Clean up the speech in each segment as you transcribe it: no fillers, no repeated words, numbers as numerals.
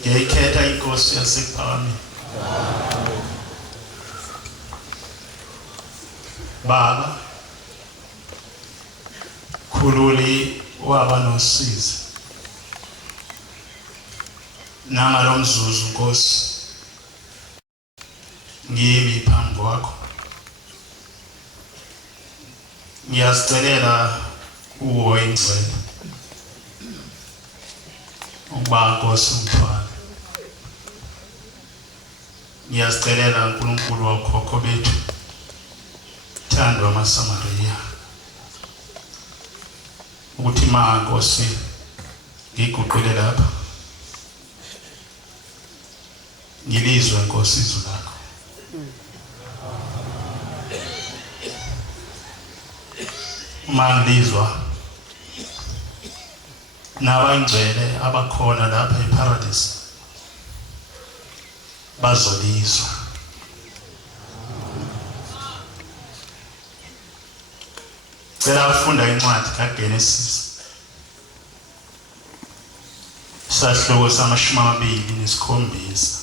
ngiyayikhetha inkosi yasePhakameni. Baba khululi waba nosizi nangalo mzuzu Nkosi ngimi phambi kwakho, ngiyazicelela kuwo ingcwele ukuba Nkosi umthwala. Ngiyazicelela uNkulunkulu wakhokho bethu thandwa amaSamariya ukuthi Nkosi ngiguqule lapha ngilizwe Nkosi izwi lakho. Uma ngilizwa nabangcwele abakhona lapha eParadise bazolizwa. Cela ufunda incwadi kaGenesis sahloko sama-27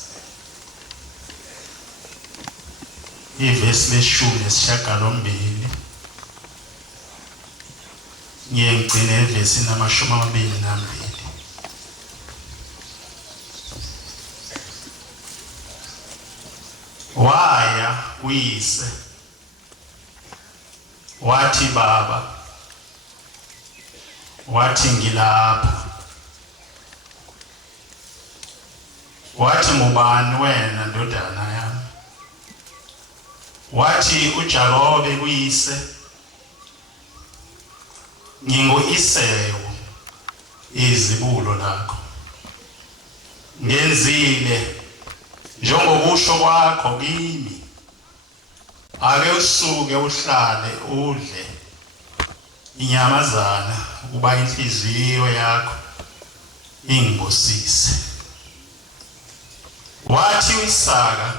ivesi le-18 ngiye ngigcine evesi nama-22. Waya uyise wathi, Baba, wathi ngilapha. Wathi ngubani wena ndodana yami? Wathi uJakobe kuyise, ngingu-Esawu izibulo lakho. Ngenzile njengokusho kwakho kimi. Ake usuke uhlale udle inyamazana ukuba inhliziyo yakho ingibusise. Wathi uIsaka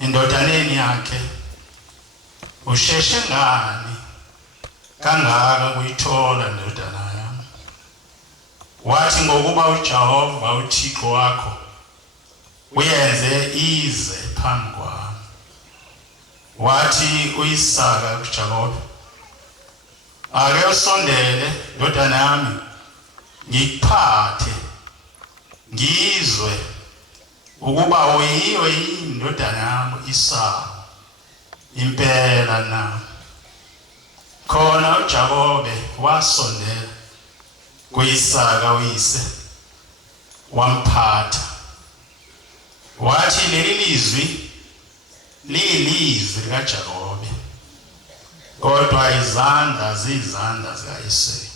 indodaneni yakhe, usheshe ngani kangaka kuyithola ndodana yami? Wathi ngokuba uJehova uThixo wakho uyenze ize phambi kwami. Wathi uIsaka kuJakobe, ake usondele ndodana yami ngikuphathe ngizwe ukuba uyiyo yini ndodana yami Esawu impela na. Khona uJakobe wasondela kuIsaka uyise wamphatha. Wathi leli lizwi liyilizwi likaJakobe, kodwa izandla ziyizandla zikaEsawu.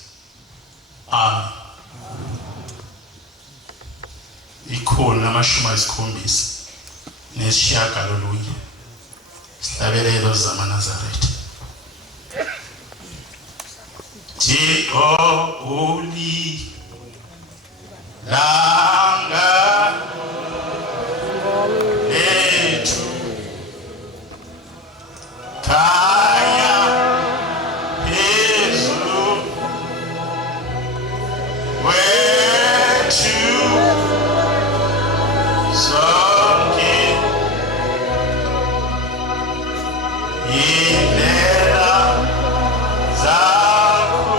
Amen. 179 Sihlabelelo zamaNazaretha. Thixo ulilanga lethu, khanya phezulu kwethu sonke, indlela zakho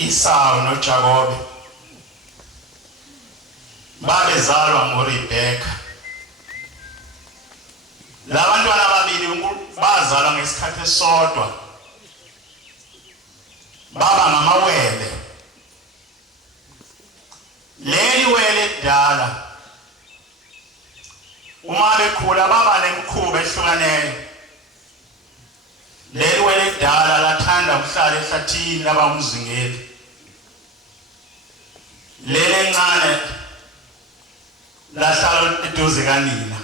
Esau noJakobe babezalwa ngoRebecca. Labantwana ababili bazalwa ngesikhathi esodwa, baba ngamawele. Leli wele edala uma bekhula baba nemikhuba ehlukaneyo. Leli wele edala lathanda ukuhlala ehlathini laba umzingeli. Leli encane lahlala eduze kanina,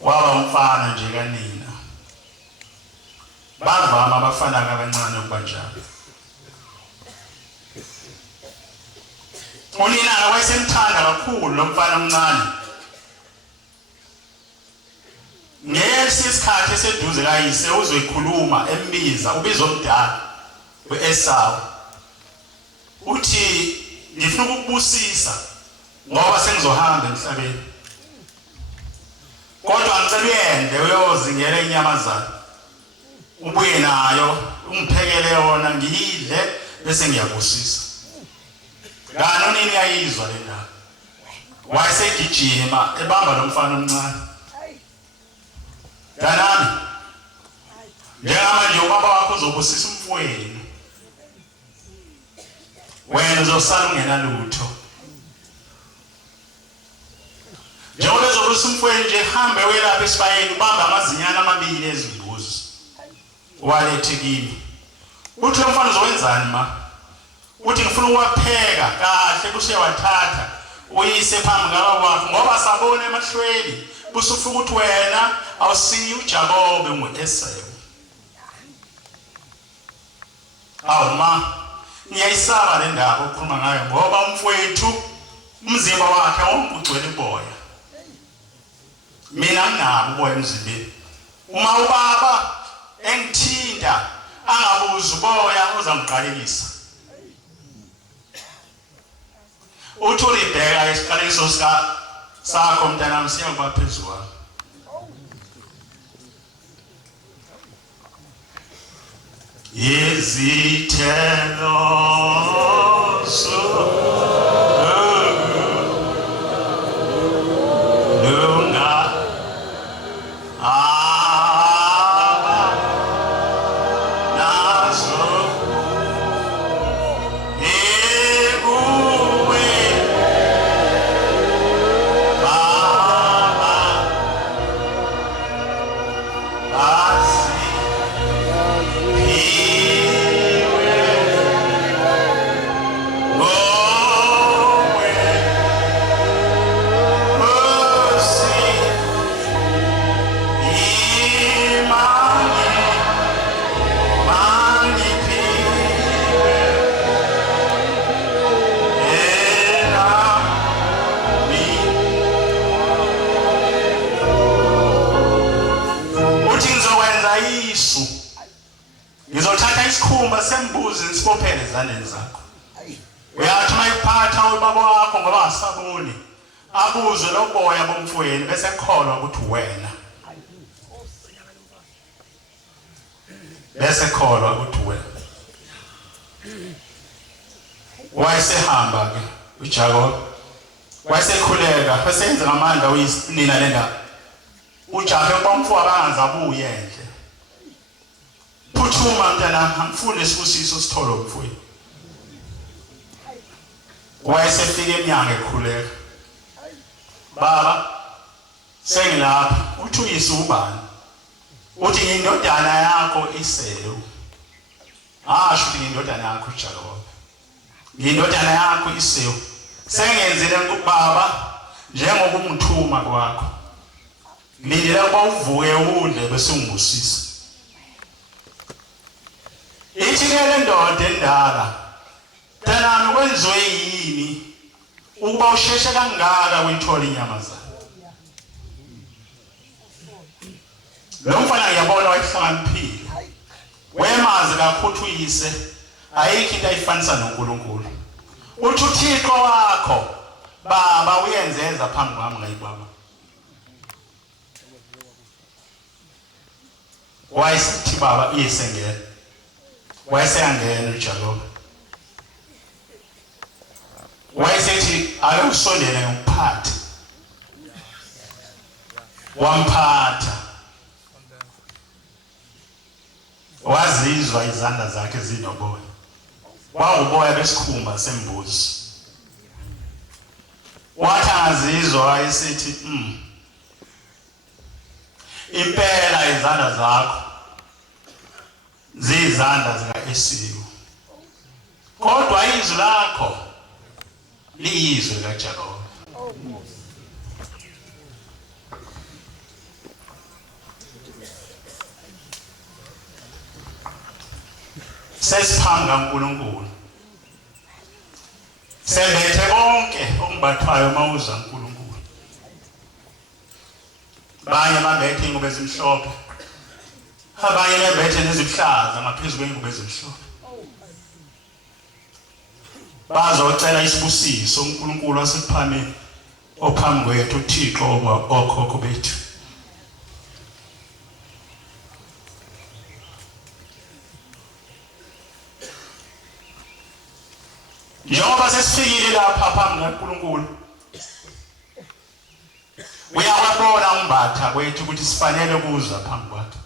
waba umfana nje kanina. Bavama abafana abancane ukuba njalo. Unina wayesemthanda kakhulu lo mfana omncane. Ngesikhathi eseduze kayise uzoyikhuluma embiza, ubiza omdala uEsau. Uthi ngifuna ukukubusisa ngoba sengizohamba emhlabeni. Kodwa ngicela uyende uyozingela inyamazana. Ubuye nayo ungiphekele yona ngiyidle bese ngiyabusisa. Ngani nini yayizwa le ndaba. Wayesegijima ebamba lo mfana omncane. Kanani njengamanje ubaba wakho uzobusisa umfowenu, wena uzosala ungena lutho. Njengoba uzobusisa umfowenu nje, hambe welapha esibayeni ubamba amazinyana amabili ezimbuzi walethe kimi. Uthi lo mfana uzowenzani ma? Uthi ngifuna ukuwapheka kahle kuseyawathatha uyise phambi kababa wakho ngoba sabona emahlweni busufuka ukuthi wena awusiyi uJakobe nguEsau. Ma ngiyayisaba le ndaba okhuluma ngayo ngoba umfowethu umzimba wakhe ugcwele uboya. Mina nginabo uboya emzimbeni. Uma ubaba engithinta angabuza uboya uzamqalekisa. Uthi uRebecca isiqalekiso sakho mntanami siyakuba phezulu kwami. Izithelo ngizothatha isikhumba sembuzi nisibophele ezandleni zakho. Uyathi mayiphatha ubaba wakho ngoba asaboni abuze lo boya bomfowenu bese ekholwa ukuthi wena. Bese ekholwa ukuthi wena. Wayesehamba ke uJakobe. Wayesekhuleka bese enza ngamandla uyinina le ndaba. Ujahe bomfowabo angazabuye endle. Phuthuma mntana angifuni isibusiso sithole umfowenu. Wayesefika eminyango ekhuleka. Baba sengilapha. Uthi uyise ubani? Uthi ngindodana yakho Esau. Asho uthi ngindodana yakho uJakobe. Ngindodana yakho Esau. Sengenzile kubaba njengokungithuma kwakho. Ngilindele ukuba uvuke udle bese ungibusisa. Ithi le ndoda endala, mntanami kwenziwe yini ukuba usheshe kangaka uyithola inyamazana? Lo mfana ngiyabona wayehlakaniphile. Wemazi kakhulu uyise, ayikho into ayifanisa noNkulunkulu. Uthi uThixo wakho baba uyenzeza phambi kwami ngayibaba. Wayesithi baba iyesengena. Wayeseyangena uJakobe. wayesethi ake usondele ngokuphatha wamphatha wazizwa izandla zakhe zinoboya wawuboya besikhumba sembuzi wathi angazizwa wayesethi impela izandla zakho zizandla zika-Esau kodwa izwi lakho liyizwi kaJakobe. Sesiphambi kaNkulunkulu sembethe konke okumbathwayo mawuza uNkulunkulu. Abanye bambethe ingubo ezimhlophe, abanye bembethe nezihlaza ngaphezulu kwengubo ezimhlophe. Bazocela isibusiso uNkulunkulu wasekuphakame ophambi kwethu uThixo okhokho bethu. Njengoba sesifikile lapha phambi kaNkulunkulu uyawabona umbatha kwethu ukuthi sifanele kuza phambi kwakhe.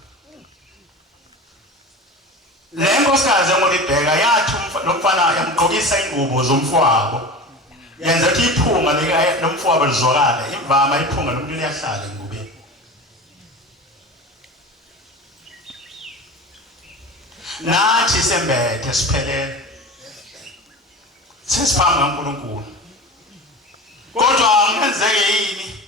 Le nkosikazi engolibheka yathi lomfana yamgqokisa ingubo zomfowabo yenza ukuthi iphunga lomfowabo lizwakale, imvama iphunga lomuntu liyahlala engubeni. Nathi sembethe siphelele sesiphambi kaNkulunkulu kodwa ngenzeke yini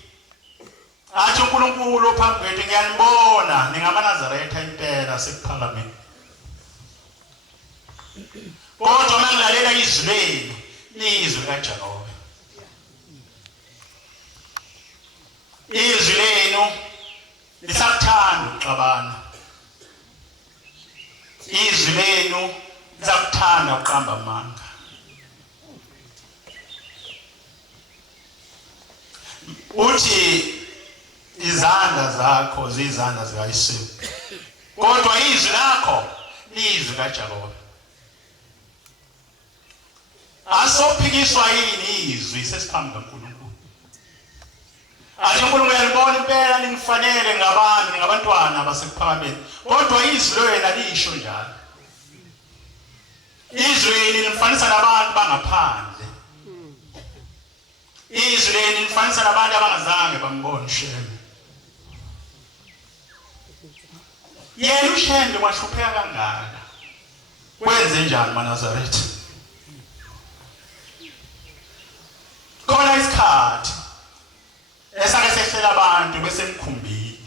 athi uNkulunkulu ophambi kwethu ngiyanibona ningamaNazaretha impela sekuphakameni kodwa mangilalela izwi lenu lizwi kaJakobe. Izwi lenu lisakuthanda ukuxabana, izwi lenu lisakuthanda ukuqamba amanga. Uthi izandla zakho zizandla zika-Esau kodwa izwi lakho lizwi kaJakobe. Asophikiswa yini izwi sesiphambi kaNkulunkulu? Athi uNkulunkulu uyalibona impela ningifanele ngabami ngabantwana basekuphakameni kodwa izwi lwena lisho njalo. Izwi linifanisa nabantu bangaphandle. Izwi linifanisa nabantu abangazange bambone uShembe. Yena uShembe wahlupheka kangaka. Wenze njani maNazaretha? Khona isikhathi esake sehlela abantu besemkhumbini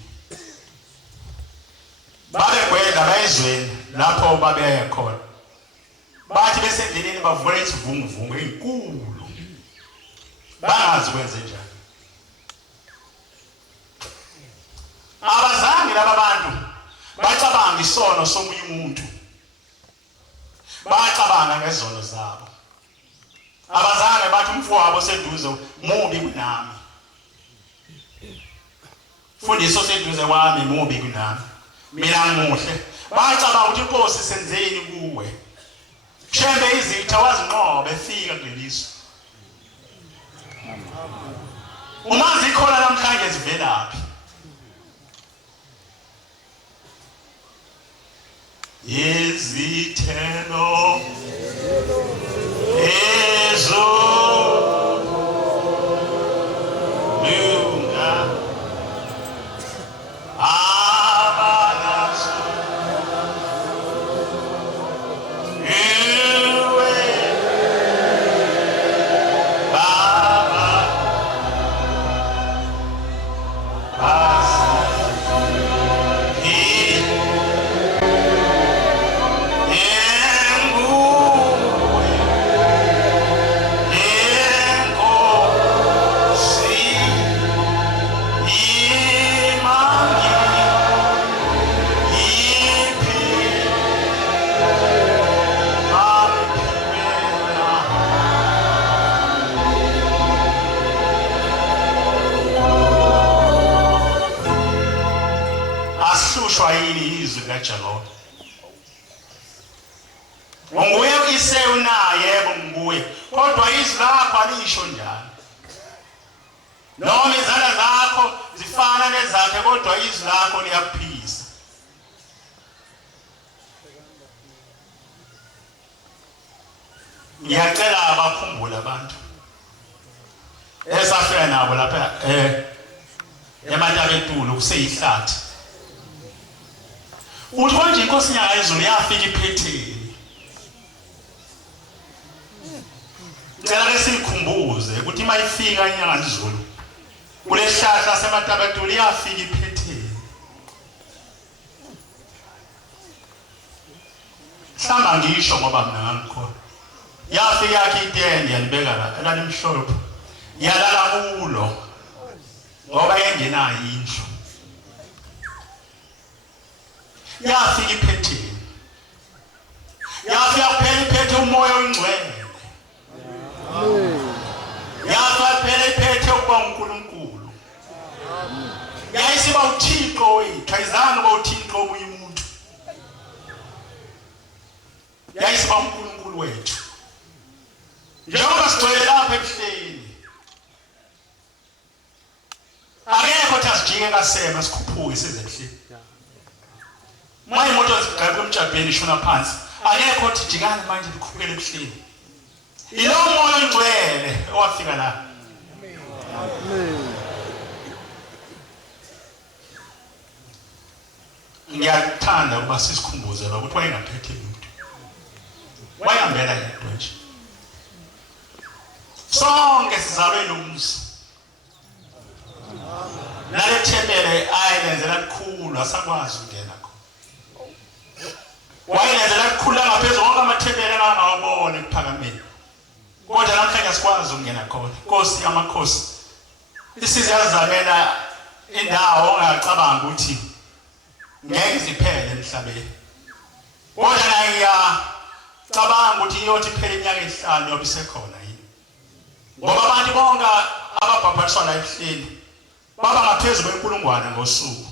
babegwedla bayezweni lapho babeye khona bathi besendleleni bavula isivunguvungu enkulu bangazi kwenze njani. Abazange laba bantu bacabanga isono somunye umuntu, bacabanga ngezono zabo. Abazange bathi umfowabo seduze mubi kunami, Mfundisi oseduze kwami mubi kunami, mina ngimuhle. Bacabanga ukuthi inkosi senzeni kuwe. Shembe izitha wazinqoba efika kuleliso. Umazi ikhona namhlanje zivelaphi? Izithelo yini izwi kaJakobe? Unguye uIsau na? Yebo nguye. kodwa izwi lakho alisho njalo. Noma izandla zakho zifana nezakhe kodwa izwi lakho liyaphisa. Ngiyacela abakhumbula abantu esafika nabo lapha eMatabetulu kuseyihlathi. Uthi konje inkosi nyaka izulu yafika iphetheni. Ngicela ke sikhumbuze ukuthi mayifika inyanga izulu kulesihlahla seMatabetulu yafika iphetheni. Hlamba ngisho ngoba mina ngangikho. Yafika yakhe itende yalibeka la elalimhlophe. Yalala kulo ngoba yengenayo indlu. Yafika iphetheni. Yafika kuphela iphethe umoya oyingcwele. Yafika phela iphethe ukuba uNkulunkulu. Yayisiba uThixo wethu, ayizange uba uThixo omunye umuntu. Yayisiba uNkulunkulu wethu. Njengoba sigcwele lapha ebuhleni. Akekhothi asijike kasema sikhuphuke size ebuhleni. Maye imoto zigaqwe emjabheni ishona phansi. Akekho thi jikani manje likhupukele ebuhleni. Ilo moya oyingcwele owafika la. Amen. Ngiyathanda ukuba sisikhumbuze ukuthi wayengaphethe umuntu. Wayehambela yedwa nje. Sonke sizalwe lumzi. Nale thempele ayilenzela likhulu asakwazi ukungena khona. Wayelenzela likhulu ngaphezulu wonke amathempele angawabona ekuphakameni. Kodwa namhlanje asikwazi ukungena khona. Nkosi yamakhosi. Isizwe yazamela indawo ongacabanga ukuthi ngeke ziphele emhlabeni. Kodwa naye ngiyacabanga ukuthi iyothi iphele iminyaka emihlanu yobe isekhona yini. Ngoba abantu bonke ababhabhatiswa la ebuhleni baba ngaphezulu kwenkulungwane ngosuku.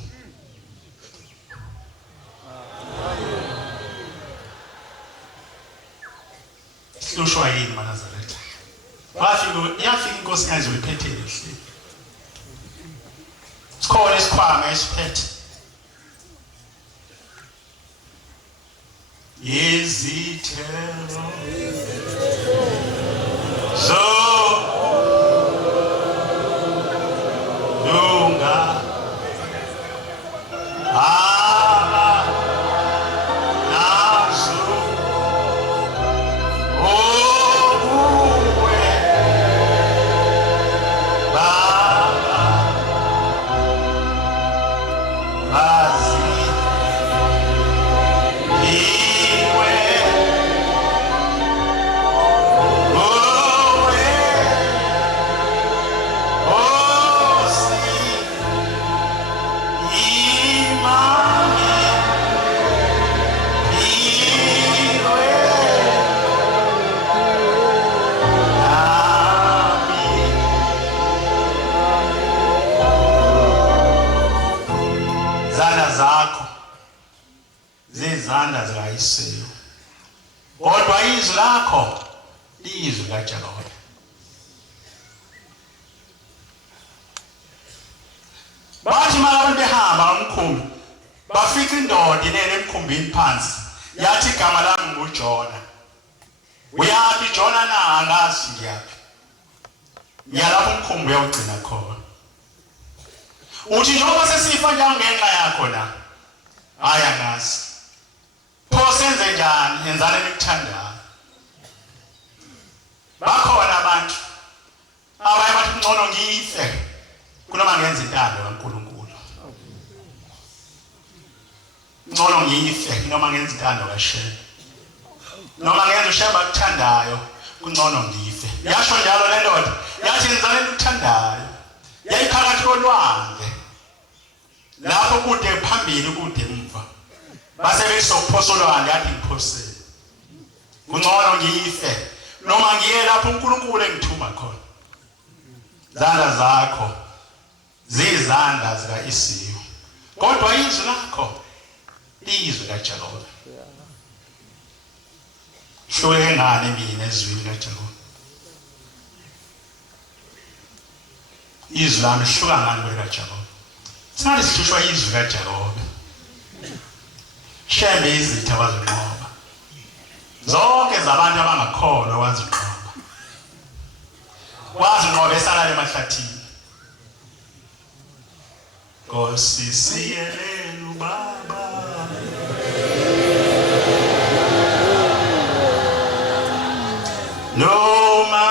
Hlushwa yini maNazaretha? Yafika inkosi yazulu iphethe ebuhleni. Sikhona isikhwama esiphethe. Yezithelo lunga nazo obuwe baba bazi zizandla zikaYesu. Kodwa izwi lakho lizwi kaJehova. Bathi abantu behamba ngomkhumbi bafika indoda inene emkhumbini phansi yathi igama lami nguJona. Uyaphi Jona na? Angazi ngiyaphi. Ngiyalapho umkhumbi uyawugcina khona. Uthi njengoba sesifa njengenxa yakho na? Hayi angazi. Pho senze njani? Yenzani enikuthandayo. Bakhona abantu abaye bathi ngcono ngife kunoma ngenza intando kaNkulunkulu. Ngcono ngife noma ngenza intando kaShemba. Noma ngenza uShemba akuthandayo kungcono ngife. Yasho njalo le ndoda. Yathi yenzani enikuthandayo. Yayiphakathi kolwandle. Lapho kude phambili kude emva. Base besokuphosa olwandle yathi ngiphosele. Kungcono ngife noma ngiye lapho uNkulunkulu engithuma khona. Zandla zakho zizandla zikaIsiyo. Kodwa izwi lakho lizwi kaJehova. Hlule ngane mina ezwini kaJehova. izwi lami lihluka ngani kwelikaJakobe. Singathi sihlushwa izwi likaJakobe. Shembe izitha wazinqoba. Zonke zabantu abangakholwa wazinqoba. Wazinqoba esalala emahlathini. Nkosi siyelele ubaba. Noma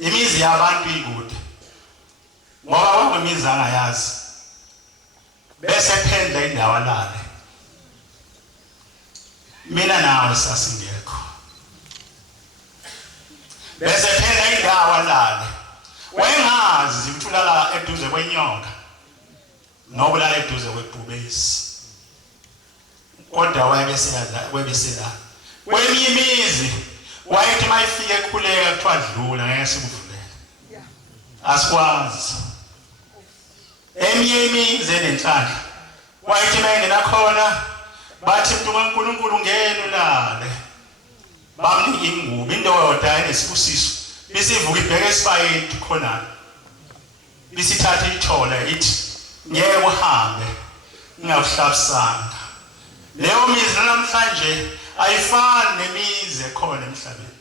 imizi yabantu ikude ngoba kwangemizi angayazi bese phendla indawo alale. Mina nawe sasingekho bese phendla indawo alale. Wayengazi ukuthi ulala eduze kwenyonga noma ulala eduze kwebhubesi, kodwa wayebesela kweminye imizi wayethi mayifike ekhuleka kuthiwa dlula ngeke sikuvulele. Asikwazi. Eminye imizi enenhlanhla wayethi mayengena khona bathi umuntu kaNkulunkulu ungena ulale. Bamnika ingubo indoda enesibusiso bisivuka ibheke esibayeni khona bisithatha ithola ithi ngeke uhambe ngingawuhlabisanga. Leyo mizi namhlanje ayifani nemizi ekhona emhlabeni.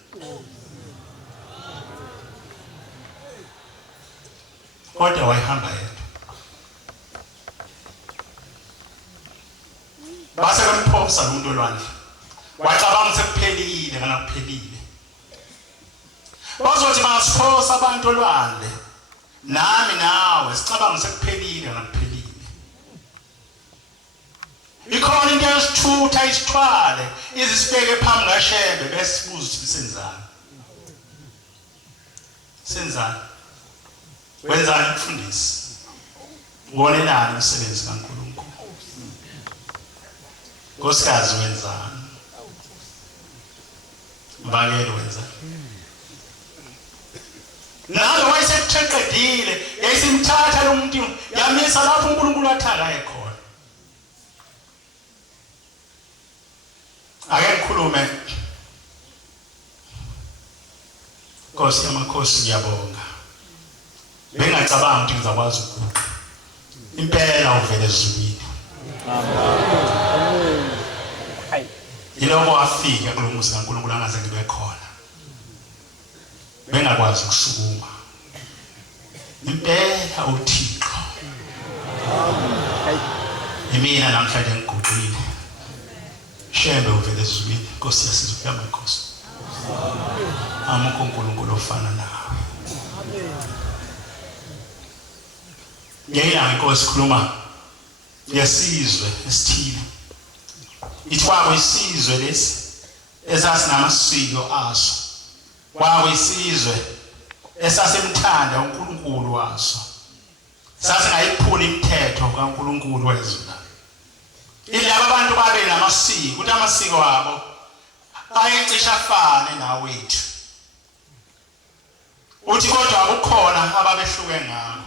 Kodwa wayihamba yedwa. Base bemphosa umuntu olwandle. Wacabanga sekuphelile kana kuphelile. Bazothi basiphosa abantu olwandle. Nami nawe sicabanga sekuphelile kana kuphelile. Ikhona into yesithutha isithwale izisibeke phambi kaShembe bese sibuza ukuthi senzani. Senzani? Wenzani mfundisi? Ubonelani umsebenzi kaNkulunkulu? Nkosikazi wenzani? Mbangelo wenzani? Nalo wayeseqedile yayisimthatha lo muntu yamisa lapho uNkulunkulu athanda ekhona. Ake ngikhulume. Nkosi yamakhosi ngiyabonga. Bengacabanga ukuthi ngizakwazi ukuguqa. Impela uvele ezulwini. Amen. Yiloko wafika kulo muzi kaNkulunkulu angaze ngibe khona. Bengakwazi ukusukuma. Impela uThixo. Amen. Imina namhlanje ngiguqile. Shembe uvele ezulwini. Nkosi yasizwe yamakhosi. Amukho uNkulunkulu ofana nawe. Ngiyela inkosi khuluma yesizwe esithile. Ithwako isizwe lesi esasinamasiko aso. Kwawe isizwe esasemthanda uNkulunkulu waso. Sasingayiphuli imithetho kaNkulunkulu wezulu. Ilabo abantu babe namasiko, ukuthi amasiko abo ayecisha afane nawethu. Uthi kodwa akukhona ababehluke ngako.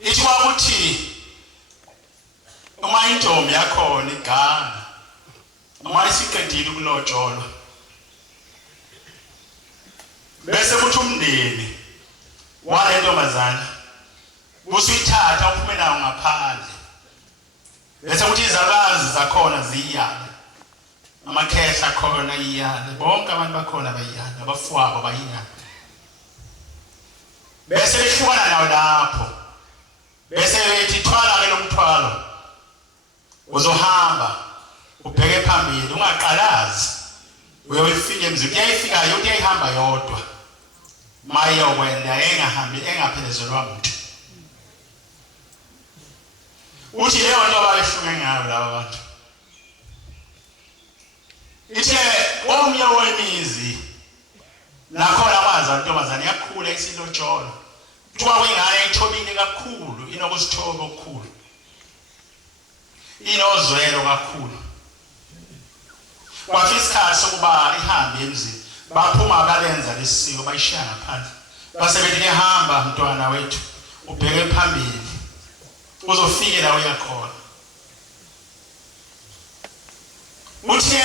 Ithi wakuthi uma intombi yakhona igana uma isiqedile ukulotsholwa bese kuthi umndeni wale ntombazana usuyithatha uphume nayo ngaphandle bese kuthi izakazi zakhona ziyiyale, amakhehla akhona iyiyale, bonke abantu bakhona bayiyale, abafowabo bayiyale. Bese behlukana nawo lapho, bese bethi thwala-ke lo mthwalo, uzohamba ubheke phambili, ungaqalazi uyofika emzini. Uyayifika yonke, uyayihamba yodwa, mayokwenda engahambi engaphelezelwa muntu. Uthi leyo nto abahluke ngayo laba bantu. Ithe omnye wemizi nakhona kwaza intombazane yakhula isilotsholo, kuthiwa kwengane ithobile kakhulu, inokusithoba okukhulu, inozwelo kakhulu. Kwafika isikhathi sokuba ihambe emzini, baphuma balenza lesisiko, bayishiya ngaphandle. Base bethi hamba mntwana wethu ubheke phambili uzofike la uyakhona. Uthe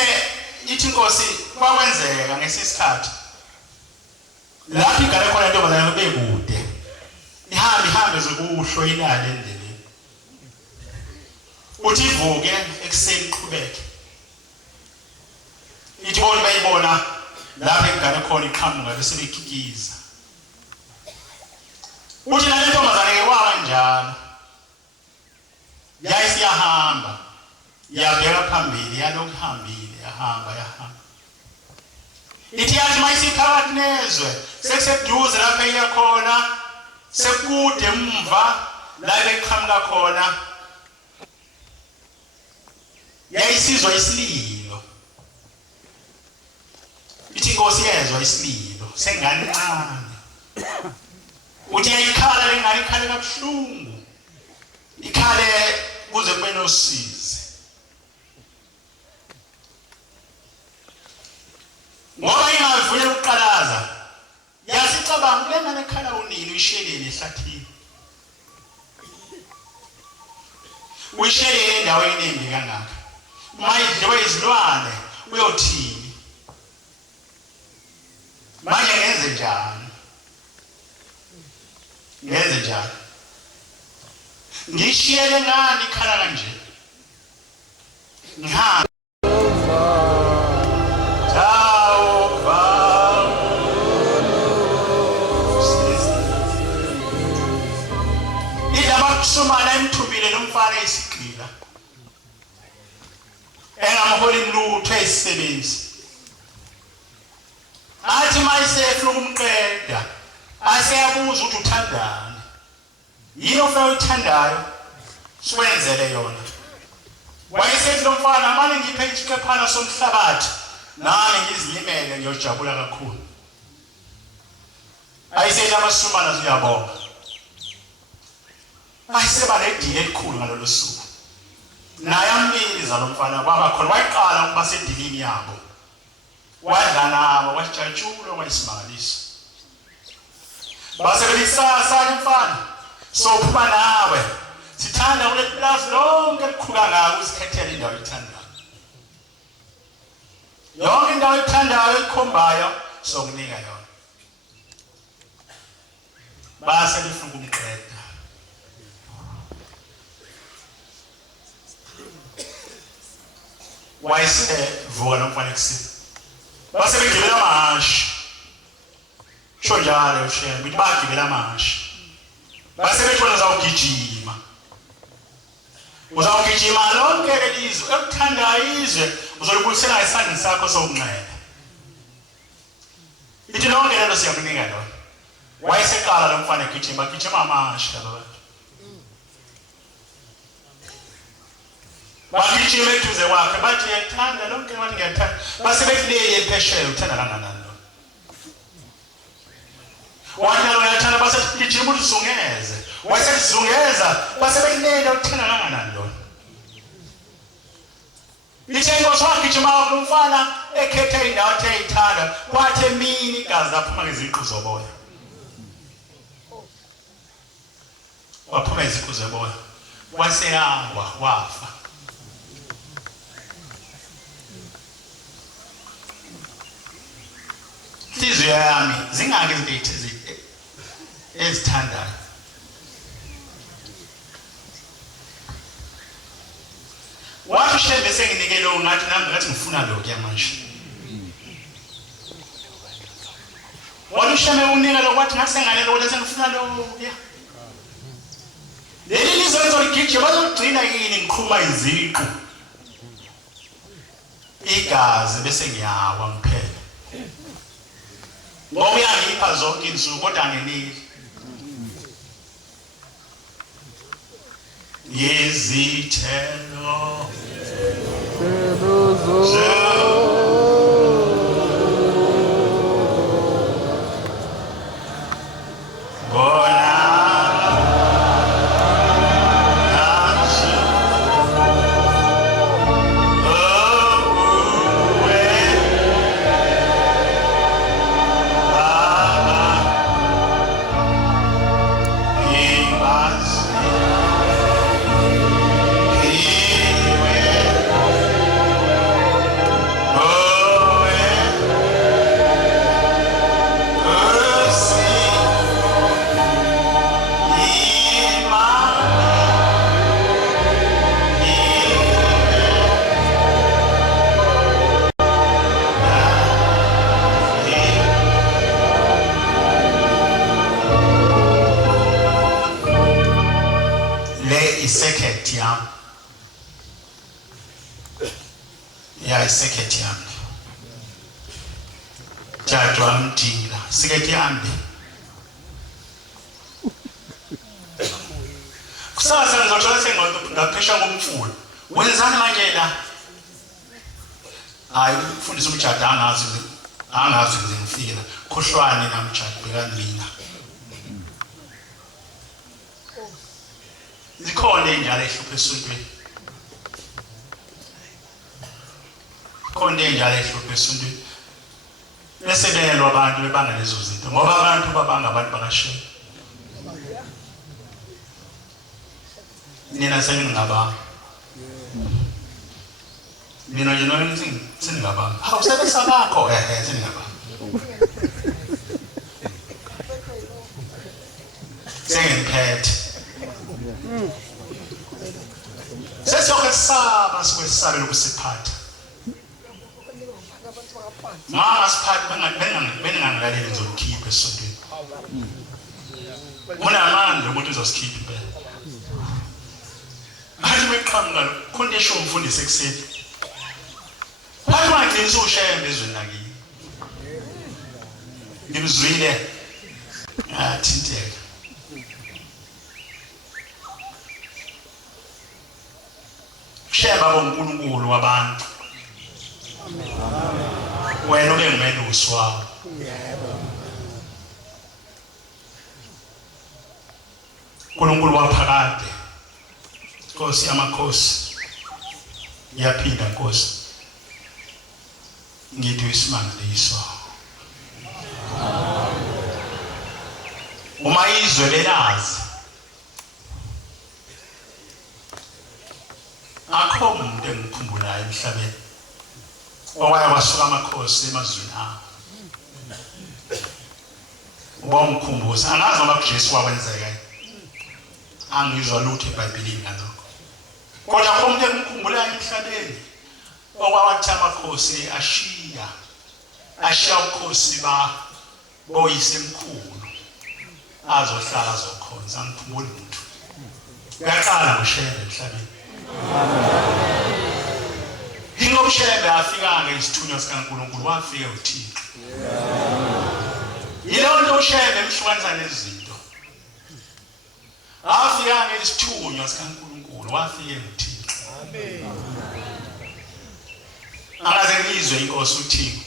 ithi inkosi kwakwenzeka ngesisikhathi lapho ingane khona intombazane bekude, ihambe zokuhlo ilale endleleni. Uthi ivuke ekuseni iqhubeke, ithi bona bayibona lapho ingane khona iqhamuka bese bekikiza. Uthi nale ntombazane kwawa njalo, yayisiyahamba yabheka phambili, yalokhu ihambile, yahamba. Ithi yathi mayisiphakathi nezwe, sekuseduze lapho iyakhona, sekude emva la beqhamuka khona, yayisizwa isililo. Ithi inkosi yezwa isililo sengane encane. Uthi yayikhala lengane, ikhale kabuhlungu, ikhale kuze kube nosizi. Ngoba ingavule ukuqalaza, yasicabanga kule ngane ekhala unini uyishelele ehlathini, uyishelele endaweni embi kangaka, uma idliwe izilwane uyothini? Manje ngenze njani? Ngishiyele ngani ikhala kanje? Ngihamba sumana emthumbile nomfana esigqila engamholi lutho esisebenzi. Athi mayisefuna ukumqeda aseyabuza ukuthi uthandani, yini ofuna uyithandayo sikwenzele yona. Wayesethi lo mfana, manje ngiphe isiqephana somhlabathi nami ngizilimele ngiyojabula kakhulu. Ayisethi amasumana ziyabonga, ayiseba nedili elikhulu ngalolu suku. Naye ambiza lo mfana kwaba khona, wayiqala ukuba sedilini yabo, wadla nabo, wajatshula, wayisimangalisa. Base belisasa mfana, sophuma nawe, sithanda kule plaza lonke elikhulu kangaka, usikhethele indawo oyithandayo. Yonke indawo oyithandayo ekhombayo sokunika yona. Base befuna ukumqeda. Wayesevuka nomfana ekuseni, base begibela amahashi. Sho njalo ushembe ukuthi bagibela amahashi, base betshona uzawugijima lonke lelizwe ekuthandayo izwe, uzolibuyisela esandleni sakho sokunxele. Ithi lonke lento siyakunika lona. Wayeseqala lo mfana egijima amahashi laba bantu. Bagijima eduze kwakhe bathi ngiyathanda lonke, bathi ngiyathanda. Base bethi leli ephesheya uthanda kanganani lona? Wathi lo uyathanda, base gijima ukuthi zungeze. Wasezungeza base bethi leli uthanda kanganani lona? Ithe inkosi wagijima lo mfana ekhethe indawo athi ayithanda, kwathi emini igazi laphuma ngeziqu zoboya. Waphuma iziqu zoboya, waseyangwa, wafa. Inhliziyo yami zingaki izinto ezithandayo. wathi uShembe senginike lo ngathi nami ngathi ngifuna lo ke manje wathi uShembe unika lo wathi ngathi sengane lo wathi sengifuna lo ke leli lizenzo ligijima bazogcina yini ngiqhuma iziqu igazi bese ngiyawa mphela ngoba uyangipha zonke insuku kodwa anginiki yezithelo isekhethi yami jajwa mdila isekhethi yami kusasa ngizothola sengaphesha ngomfula wenzani manje la hayi ufundisa umjada angazi ngizifika khohlwane namjada bhekani mina zikhona injalo ehlupha esontweni khona injalo ehlupha esontweni bese belwa abantu bebanga lezo zinto ngoba abantu babanga abantu bakashiya nina sengingaba mina nje noma sengingaba awusebenza bakho sengingaba sengiphethe sesokho sisaba sikwesabela ukusiphatha mama siphatha bengangilaleli ngizokhipha esontweni unamandla ukuthi uzosikhipha impela hayi meqhamuka khona esho umfundisi ekuseni hayi manje ngizoshembe ezweni lakini ngimzwile athinteka sheba bonkulunkulu wabantu wena ube ngumelusi wawo uNkulunkulu waphakade Nkosi yamakhosi yaphinda Nkosi ngithi isimangaliso uma izwe belazi akho umuntu engikhumbulayo emhlabeni owaya wasuka amakhosi emazweni awo ubamkhumbuza angazi noma kuJesu wakwenzeka angizwa lutho eBhayibhelini ngalokho kodwa akho umuntu engikhumbulayo emhlabeni okwawathi amakhosi ashiya ubukhosi boyisemkhulu azohlala azokhonza angikhumbuli muntu uyaqala ngoShembe emhlabeni Ingokushembe afika ngesithunywa sikaNkulunkulu wafika uThixo yilo nto uShembe emhlukanisa nezinto afika ngesithunywa sikaNkulunkulu wafika uThixo amen akaze ngizwe inkosi uThixo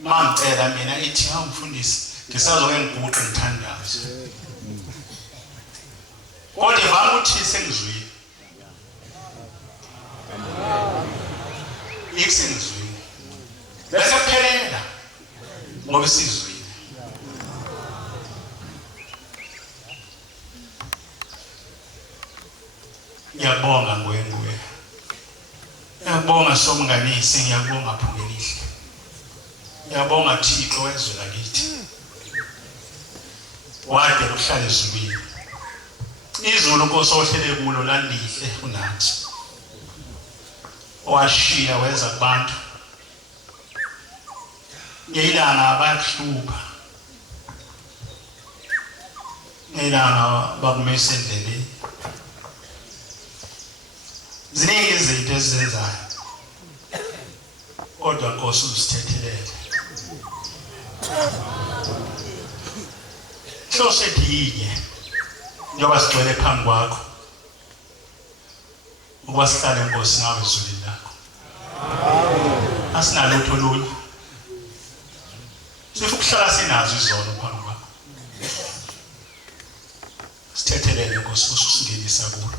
mangicela mina ithi awumfundisi ngisazoke ngiguqe ngithandaze kodwa ivanga ukuthi sengizwile Ikusengizwile bese kuphelela ngoba sizwile ngiyabonga nguwe ngiyabonga somnganisi ngiyabonga phungelihle ngiyabonga Thixo wezwe lakithi wade uhlale ezulwini izulu Nkosi ohlele kulo lalihle kunathi washiya weza kubantu ngeyilanga bayakuhlupha ngeyilanga bakumisa endleleni ziningi izinto ezizenzayo kodwa Nkosi usithethelele Hlosethi yinye njengoba sigcwele phambi kwakho ukuba sihlale Nkosi nawe ezulwini lakho asinalutho olunye sifuna ukuhlala sinazo izono phambi kwakho sithethelele Nkosi usingenisa kulo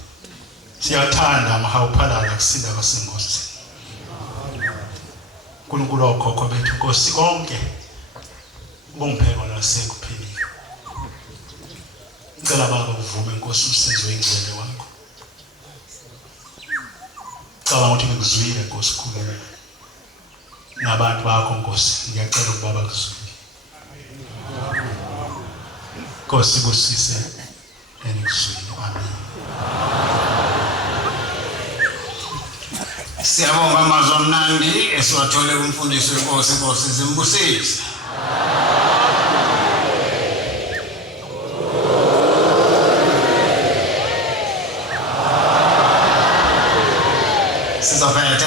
siyathanda amahawuphalala kusinda kwasenkosi uNkulunkulu okhokho bethu Nkosi konke ubungipheko nasekuphilile ngicela baba uvume Nkosi usenzo ingcwele wakho cabanga ukuthi ngikuzwile Nkosi khuluma nabantu bakho Nkosi ngiyacela ukuba bakuzwile Nkosi kusise enikuzwile amen. Siyabonga amazwi amnandi esiwathole kumfundisi wenkosi Nkosi zimbusise.